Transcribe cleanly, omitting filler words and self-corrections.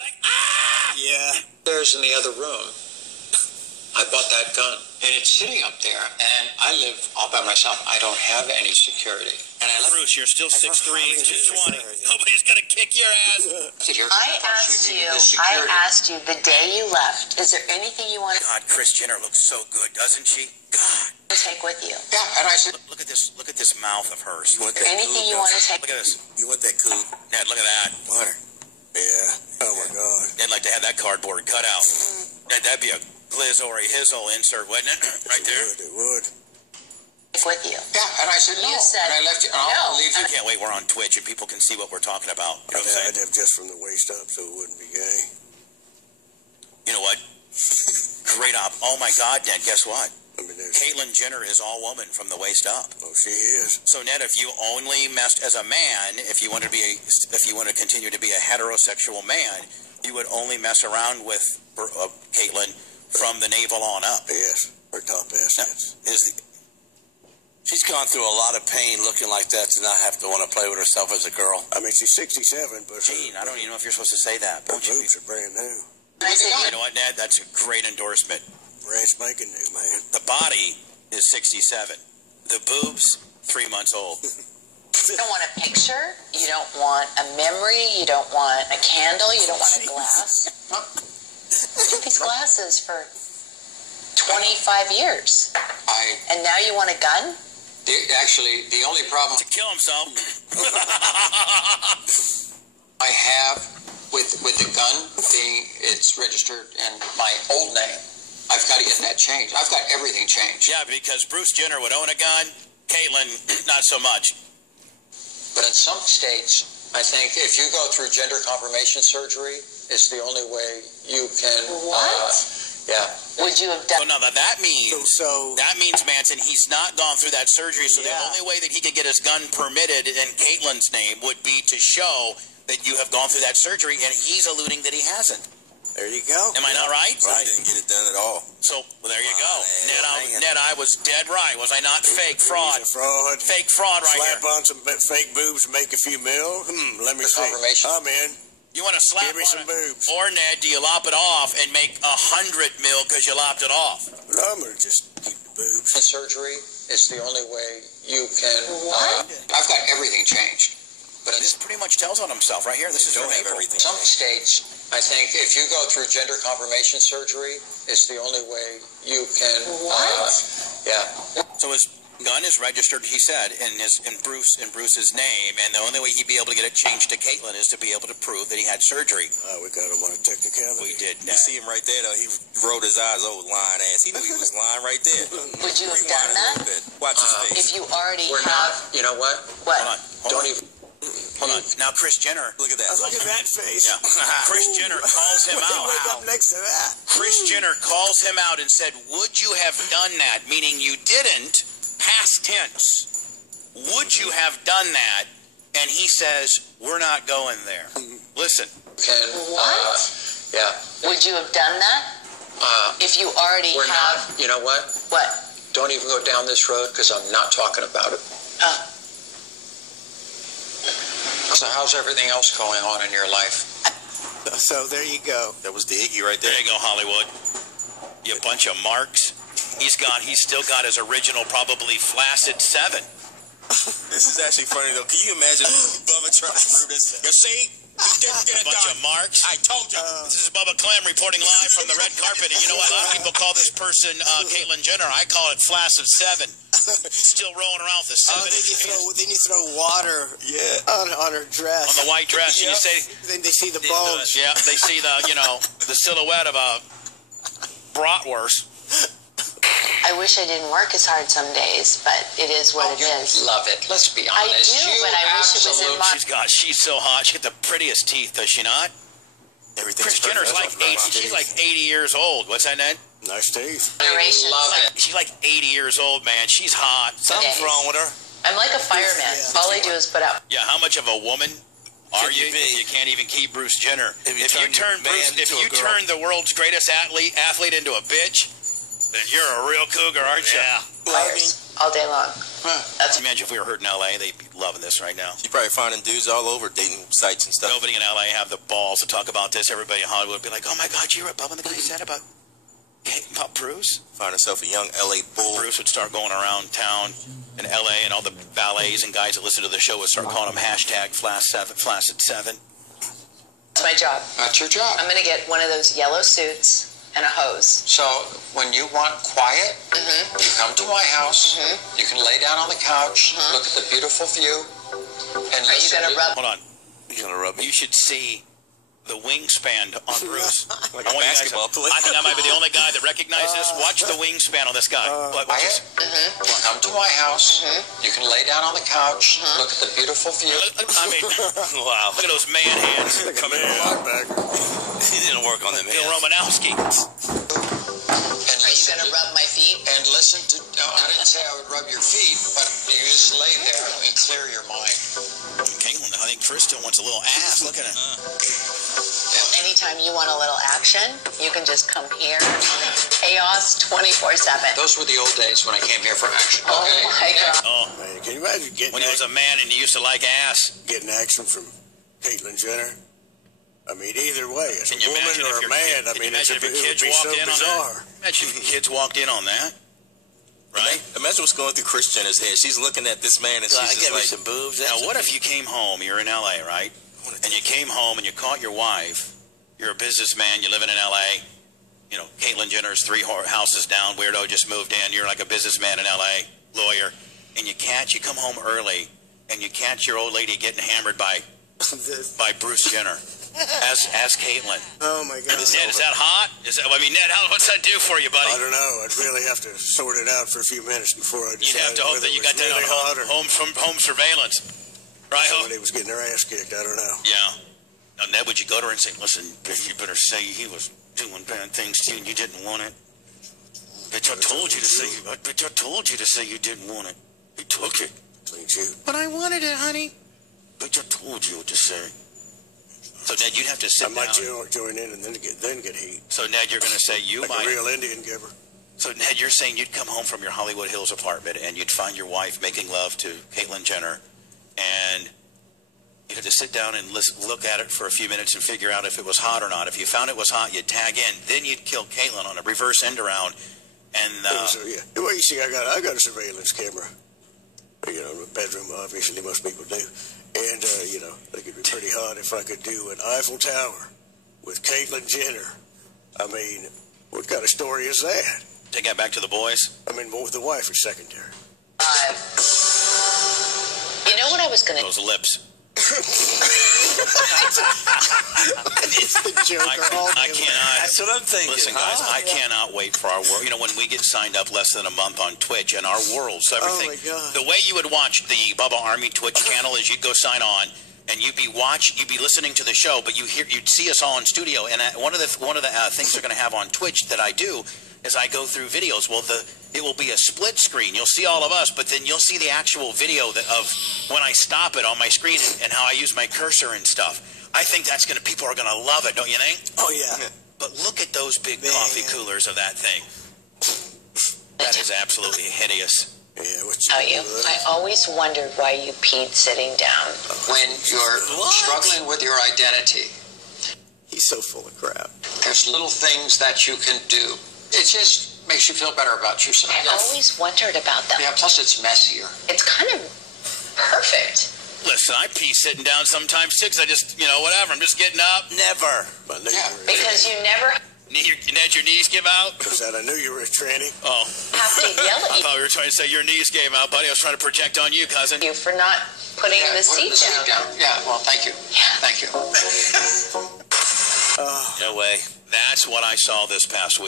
Like, ah! Yeah. There's in the other room. I bought that gun. And it's sitting up there, and I live all by myself. I don't have any security. And I love Bruce, you're still 6'3", 220. Nobody's gonna kick your ass. I asked you the day you left, is there anything you want God, Kris Jenner looks so good, doesn't she? God. to take with you? Yeah, and I said, Look at this mouth of hers. You want that Anything you want to take? Look at this. You want that cool? Ned, look at that. Water. Yeah. Oh, my God. I'd like to have that cardboard cut out. That'd be a Gliz or a Hizzle insert, wouldn't it? Right there. It would. With you. yeah, and I said, no. You said, and I left you, and I'll leave you. I can't wait. We're on Twitch and people can see what we're talking about. You know what I'm saying? I'd have just from the waist up so it wouldn't be gay. You know what? Great op. Oh my God, Ned, guess what? I mean, Caitlyn Jenner is all woman from the waist up. oh, she is. So Ned, if you only messed as a man, if you want to continue to be a heterosexual man, you would only mess around with Caitlyn from the navel on up. Yes. Her top assets. She's gone through a lot of pain looking like that to not have to want to play with herself as a girl. I mean, she's 67, but Gene, I don't even know if you're supposed to say that. her Won't you? boobs are brand new. I said, You know what, Ned? That's a great endorsement. Brand spanking new, man. The body is 67. The boobs, 3 months old. you don't want a picture, you don't want a memory, you don't want a candle, you don't want a glass. Took these glasses for 25 years. And now you want a gun? Actually, the only problem To kill himself. I have with the gun being it's registered in my old name, I've got to get that changed. I've got everything changed. Yeah, because Bruce Jenner would own a gun. Caitlyn, not so much. But in some states, I think if you go through gender confirmation surgery, it's the only way you can. What? Yeah. Would you have So done? now that means So Manson, he's not gone through that surgery. So the only way that he could get his gun permitted in Caitlyn's name would be to show that you have gone through that surgery, and he's alluding that he hasn't. there you go. Am I not right? Right. Didn't get it done at all. So well, there you go. man. Ned, I was dead right. Was I not? Fake fraud. He's a fraud. Fake fraud right Slap here. on some fake boobs and make a few mil. Let me see. Confirmation. I'm in. You want to slap Give me on some it? boobs. Or, Ned, do you lop it off and make 100 mil because you lopped it off? I'm going to just keep the boobs. Surgery is the only way you can. What? I've got everything changed. But This pretty much tells on himself right here. This is from April. some states, I think if you go through gender confirmation surgery, it's the only way you can. What? Yeah. So his gun is registered, he said, in Bruce's name, and the only way he'd be able to get it changed to Caitlyn is to be able to prove that he had surgery. We got him on a technicality. We did. You see him right there, though. He rolled his eyes, old lying ass. He knew he was lying right there. Would you have Rewind done a that? little bit. Watch his face. If you already We're have not. You know what? what? Hold on. Don't even. Hold on. Now, Kris Jenner. Look at that. Look at that face. Yeah. Kris Jenner calls him Wake out. up next to that. Kris Jenner calls him out and said, would you have done that? Meaning you didn't, past tense. Would you have done that? And he says, we're not going there. Listen. Can. What? Yeah. Would you have done that? If you already We're have not. You know what? what? Don't even go down this road because I'm not talking about it. So how's everything else going on in your life? So there you go. That was the Iggy right there. There you go, Hollywood. You bunch of marks. He's still got his original, probably flaccid 7. This is actually funny, though. Can you imagine Bubba trying to prove this? You see? He didn't get it Bunch done. of marks. I told you. This is Bubba Clem reporting live from the red carpet. And you know what? A lot of people call this person Caitlyn Jenner. I call it flaccid 7. Still rolling around with the 7. Then you throw water on her dress. On the white dress. And you say, Then they see the bulge. yeah, they see the silhouette of a bratwurst. I wish I didn't work as hard some days, but it is what it You is. love it. Let's be I honest. do, You but I wish it was in absolute- my. She's so hot. She got the prettiest teeth, does she not? Everything's Kris Jenner's like 80. She's like 80 years old. What's that, Ned? Nice teeth. Generations. love it. She's like 80 years old, man. She's hot. Something's wrong with her. I'm like a fireman. Yeah. All I do is put out. Yeah, how much of a woman are you? you be? You can't even keep Bruce Jenner. If you turn the world's greatest athlete into a bitch, then you're a real cougar, aren't you? Yeah. Well, all day long. That's Imagine if we were heard in L.A., they'd be loving this right now. You're probably finding dudes all over dating sites and stuff. Nobody in L.A. have the balls to talk about this. Everybody in Hollywood would be like, oh, my God, you were above when the guy said about Bruce? Find herself a young L.A. bull. Bruce would start going around town in L.A., and all the valets and guys that listen to the show would start calling him hashtag Flaccid7. That's my job. That's your job. I'm going to get one of those yellow suits and a hose. So when you want quiet, you come to my house. You can lay down on the couch, look at the beautiful view, and Are you going to rub? Hold on. You're gonna rub me. You should see the wingspan on Bruce. Like a basketball player. I think I might be the only guy that recognizes this. Watch the wingspan on this guy. Watch this. come to my house. You can lay down on the couch, look at the beautiful view. I mean, Wow. look at those man hands. Come in. He didn't work on them Bill hands. Romanowski. And Are you going to rub my feet? And listen to, no, I didn't say I would rub your feet, but you just lay there and clear your mind. Caitlin, I think Chris still wants a little ass. Look at him. Anytime you want a little action, you can just come here. Chaos 24/7. Those were the old days when I came here for action. Oh Okay? my God. Oh, Man, can you imagine getting, when he was a man and he used to like ass. getting action from Caitlyn Jenner? I mean, either way, as a Can you woman imagine or if a your man, kid- I can you mean, it imagine would if your kids be so walked in on bizarre. that? Imagine if your kids walked in on that. Right? Imagine what's going through Kris Jenner's head. She's looking at this man and I she's get just me like, some boobs. Now, what if you came home, you're in L.A., right? And you came home and you caught your wife. You're a businessman, you're living in L.A. You know, Caitlyn Jenner's 3 houses down, weirdo just moved in. You're like a businessman in L.A., lawyer. And you come home early, and you catch your old lady getting hammered by Bruce Jenner as Caitlyn. Oh, my God. Ned, is that hot? Ned, what's that do for you, buddy? I don't know. I'd really have to sort it out for a few minutes before I You'd decide have to hope whether that you it was got that really hot or on home surveillance. Right? somebody was getting their ass kicked. I don't know. Yeah. Now, Ned, would you go to her and say, listen, you better say he was doing bad things to you and you didn't want it? Bitch, I told you to say you didn't want it. You took it. Clean shoot. But I wanted it, honey. Bitch, I told you what to say. So, Ned, you'd have to sit I might down. join in and then get heat. So, Ned, you're going to say you Like might. a real Indian giver. So, Ned, you're saying you'd come home from your Hollywood Hills apartment and you'd find your wife making love to Caitlyn Jenner, and you'd have to sit down and look at it for a few minutes and figure out if it was hot or not. If you found it was hot, you'd tag in. Then you'd kill Caitlyn on a reverse end around. And So, yeah. Well, you see, I got a surveillance camera. You know, in the bedroom, obviously, most people do. And, you know, I think it'd be pretty hot if I could do an Eiffel Tower with Caitlyn Jenner. I mean, what kind of story is that? take that back to the boys. I mean, with the wife is secondary. You know what I was going to Those lips. It's the Joker all I day cannot. That's what I'm thinking. Listen, guys, I cannot wait for our world. You know, when we get signed up less than a month on Twitch and our worlds, everything. Oh, my God. The way you would watch the Bubba Army Twitch channel is you'd go sign on and you'd be listening to the show, but you'd see us all in studio. And one of the things they're going to have on Twitch that I do is I go through videos. Well, it will be a split screen. You'll see all of us, but then you'll see the actual video of when I stop it on my screen and how I use my cursor and stuff. I think people are going to love it, don't you think? Oh, yeah. But look at those big coffee coolers of that thing. That is absolutely hideous. Yeah, tell you. I always wondered why you peed sitting down. When you're struggling with your identity, He's so full of crap. there's little things that you can do. It just makes you feel better about yourself. I always wondered about them. Yeah, plus it's messier. It's kind of perfect. Listen, I pee sitting down sometimes too, 'cause I just, whatever. I'm just getting up. Never. I knew Yeah, you were Because you never Ned, your knees give out? Because I knew you were a tranny. Oh, have to yell I at thought we were trying to say your knees gave out, buddy. I was trying to project on you, cousin. you for not putting Yeah, the put seat down. Yeah, well, thank you. Yeah. Thank you. No way. That's what I saw this past week.